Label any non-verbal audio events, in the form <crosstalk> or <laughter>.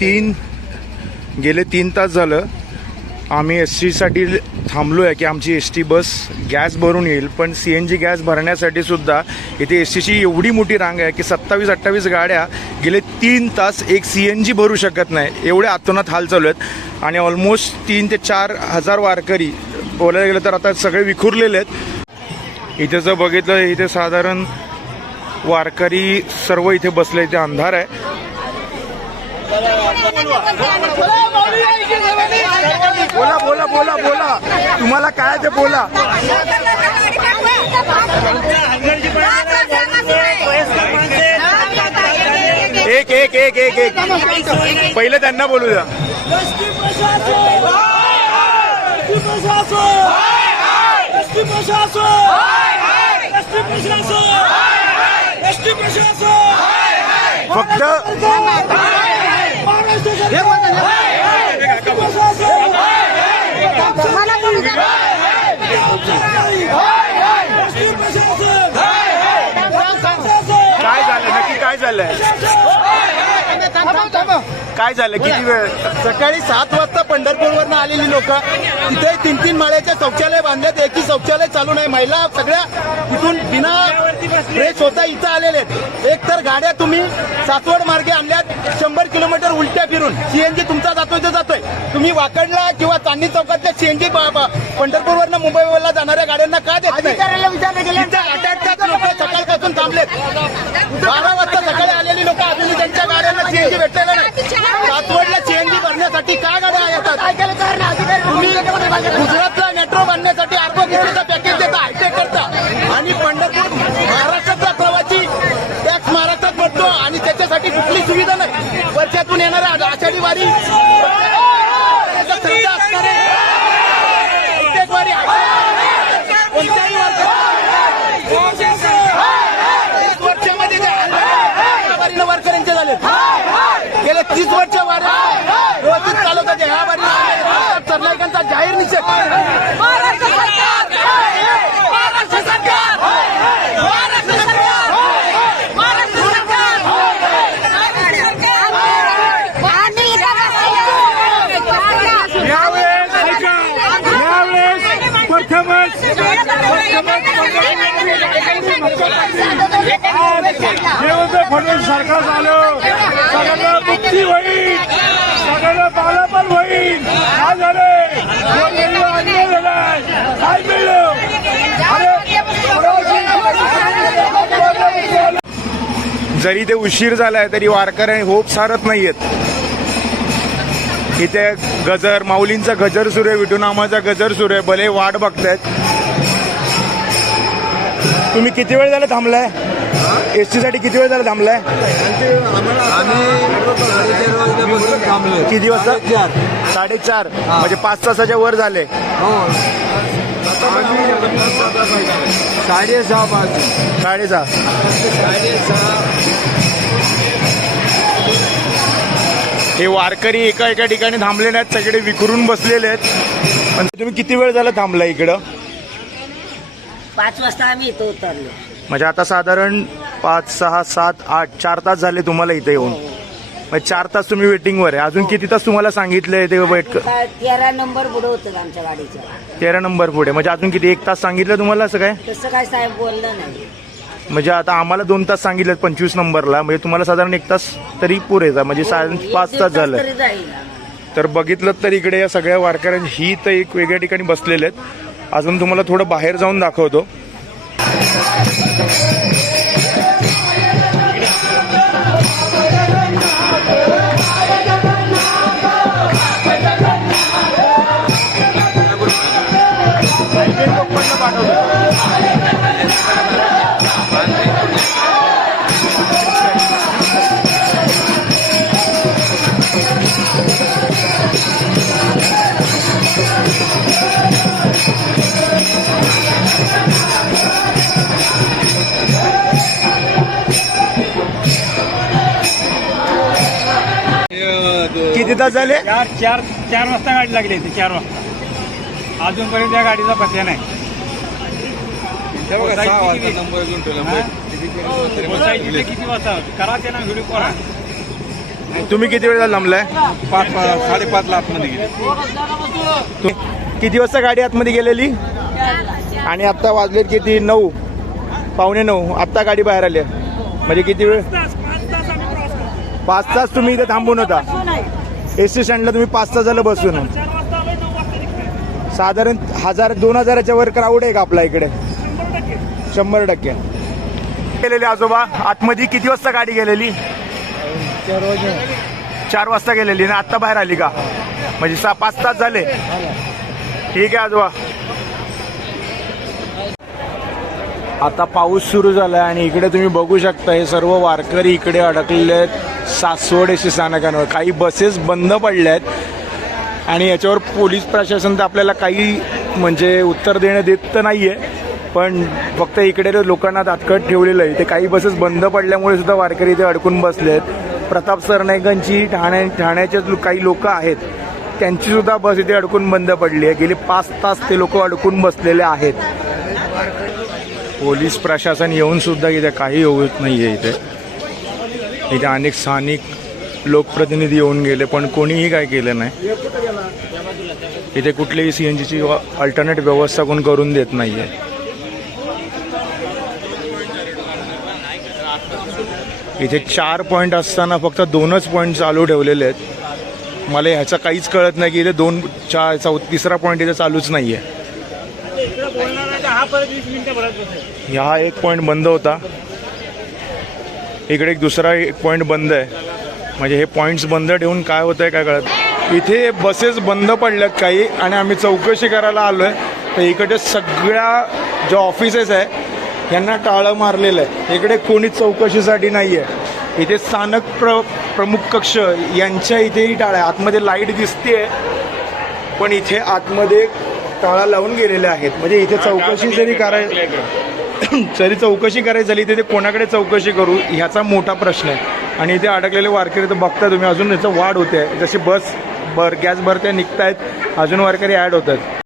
तीन गेले तीन तास झालं. आम्ही एस टीसाठी थांबलो आहे की आमची एस टी बस गॅस भरून येईल पण सी एन जी गॅस भरण्यासाठी सुद्धा इथे एस टीची एवढी मोठी रांग आहे की सत्तावीस अठ्ठावीस गाड्या गेले तीन तास एक सी एन जी भरू शकत नाही. एवढे आतोनात हाल चालू आहेत. आणि ऑलमोस्ट तीन ते चार हजार वारकरी बोलायला गेलं तर आता सगळे विखुरलेले आहेत. इथे जर बघितलं इथे साधारण वारकरी सर्व इथे बसले इथे अंधार आहे. बोला बोला बोला बोला. तुम्हाला काय ते बोला. एक एक एक एक एक. पहिले त्यांना बोलू द्या फक्त नक्की काय झालंय काय झालं? किती वेळ? सकाळी सात वाजता पंढरपूरवरनं आलेली लोक तिथे तीन तीन माळ्याचे शौचालय बांधलेत एकही शौचालय चालू नाही महिला सगळ्या तिथून बिना फ्रेश होता इथं आलेले आहेत. एक तर गाड्या तुम्ही सासवड मार्गे आणल्यात शंभर किलोमीटर उलट्या फिरून. सीएनजी तुमचा जातोय तो जातोय. तुम्ही वाकडला किंवा चांदणी चौकातल्या सीएनजी पंढरपूरवरनं मुंबईवरला जाणाऱ्या गाड्यांना का देत नाही? थांबलेत. बारा वाजता सकाळी आलेली लोक अजूनही त्यांच्या गाड्यांना सीएनजी भेटलेलं नाही. सातवडला सीएनजी भरण्यासाठी काय गाड्या येतात? तुम्ही गुजरातला मेट्रो बांधण्यासाठी अर्ध कोटीचं पॅकेज देता हायटेक करता. आणि पंढरपूर महाराष्ट्रातला प्रवासी टॅक्स महाराष्ट्रात पडतो आणि त्याच्यासाठी कुठली सुविधा नाही. वर्षातून येणाऱ्या आषाढी वारी याचा श्रद्धा असणारे प्रत्येक वारी कोणत्याही वर्षात तीस वर्षामध्ये जे वारीनं वारकऱ्यांचे झाले गेले तीस वर्ष वारी रोहित तालुक्याच्या ह्या वारी सरनाईकांचा जाहीर निषेध. देवेंद्र फडणवीस सरकार झालं सगळ्यांना मुक्ती होईल सगळ्यांना बाला पण होईल काय झाले अन्याय झालाय काय मिळलं जरी ते उशीर झालाय तरी वारकऱ्यांनी होप सारत नाहीयेत. इथे गजर माऊलींचा गजर सुरू आहे विठुनामाचा गजर सुरू आहे भले वाट बघतायत. तुम्ही किती वेळ झाला थांबलाय? एस टी साठी किती वेळ झाला थांबलाय? किती वाजता? साडेचार. म्हणजे पाच तासाच्या वर झाले. साडेसहा पाच साडेसहा. हे वारकरी एका एका ठिकाणी थांबले नाहीत सगळे विखरून बसलेले आहेत. पण तुम्ही किती वेळ झाला थांबला इकडं? पाच वाजता आम्ही इथं उतरलो. म्हणजे आता साधारण पाच सहा सात आठ चार तास झाले तुम्हाला इथे येऊन. म्हणजे चार तास तुम्ही वेटिंगवर आहे. अजून किती तास तुम्हाला सांगितलंय ते वेट काय तेरा नंबर पुढे होतं आमच्या गाडीच्या तेरा नंबर पुढे. म्हणजे अजून किती एक तास सांगितलं तुम्हाला असं काय? तसं काय साहेब बोललं नाही. म्हणजे आता आम्हाला दोन तास सांगितलं पंचवीस नंबरला. म्हणजे तुम्हाला साधारण एक तास तरी पुरेसा म्हणजे साधारण एक पाच दीड तास झालं. तरी जाईल. तर बघितलं तर इकडे या सगळ्या वारकऱ्यांची ही तर एक वेगळ्या ठिकाणी बसलेले आहेत. अजून तुम्हाला थोडं बाहेर जाऊन दाखवतो. तास झाले? चार चार चार वाजता गाडी लागली इथे चार वाजता. अजूनपर्यंत त्या गाडीचा पत्या नाही. पोचायची ते किती वाजता करा ते ना व्हिडिओ करा तुम्ही किती वेळ थांबलाय पाच साडेपाच ला आतमध्ये गेले. किती वाजता गाडी आतमध्ये गेलेली? आणि आत्ता वाजलेत किती? नऊ. पावणे नऊ. आत्ता गाडी बाहेर आली आहे. म्हणजे किती वेळ? पाच तास तुम्ही इथे थांबून होता. एस टी स्टँडला तुम्ही पाच तास झालं बसून साधारण हजार दोन हजाराच्या वर क्राऊड आहे का आपल्या इकडे? शंभर टक्के. गेलेले आजोबा आतमध्ये किती वाजता गाडी गेलेली? चार वाजता गेलेली ना आत्ता बाहेर आली का? म्हणजे सहा पाच तास झाले. ठीक आहे आजोबा. आता पाऊस सुरू झालाय आणि इकडे तुम्ही बघू शकता हे सर्व वारकरी इकडे अडकलेले आहेत सासवड एस स्थानकांवर. काही बसेस बंद पडल्या आहेत. आणि याच्यावर पोलीस प्रशासन तर आपल्याला काही म्हणजे उत्तर देणं देत तर नाही आहे पण फक्त इकडे लोकांना तात्काळ ठेवलेलं आहे. ते काही बसेस बंद पडल्यामुळे सुद्धा वारकरी इथे अडकून बसले आहेत. प्रताप सरनाईकांची ठाणे ठाण्याचे काही लोक आहेत. त्यांची सुद्धा बस इथे अडकून बंद पडली आहे. गेले पाच तास ते लोक अडकून बसलेले आहेत. पोलीस प्रशासन येऊन सुद्धा इथे काही होत नाही आहे इथे. इथे अनेक स्थानिक लोकप्रतिनिधी येऊन गेले पण कोणीही काय केलं नाही. इथे कुठलीही सी एन जीची अल्टरनेट व्यवस्था कोण करून देत नाहीये. इथे चार पॉईंट असताना फक्त दोनच पॉईंट चालू ठेवलेले आहेत. मला ह्याचं काहीच कळत नाही की इथे दोन चार चौ तिसरा पॉईंट इथे चालूच नाही आहे हा एक पॉईंट बंद होता. इकडे एक दुसरा एक पॉईंट बंद आहे. म्हणजे हे पॉईंट्स बंद ठेवून काय होतं आहे काय कळत इथे बसेस बंद पडल्यात काही आणि आम्ही चौकशी करायला आलो आहे तर इकडे सगळ्या ज्या ऑफिसेस आहे यांना टाळं मारलेलं आहे. इकडे कोणीच चौकशीसाठी नाही आहे इथे स्थानक प्र प्रमुख कक्ष यांच्या इथेही टाळं आहे आतमध्ये लाइट दिसते पण इथे आतमध्ये टाळा लावून गेलेले आहेत. म्हणजे इथे चौकशी जरी कराय <coughs> जरी चौकशी करायची झाली तर ते कोणाकडे चौकशी करू ह्याचा मोठा प्रश्न आहे. आणि इथे अडकलेले वारकरी तर बघता तुम्ही अजून याचं वाढ होते. जशी बस भर गॅस भरत्या निघत आहेत अजून वारकरी ॲड होत आहेत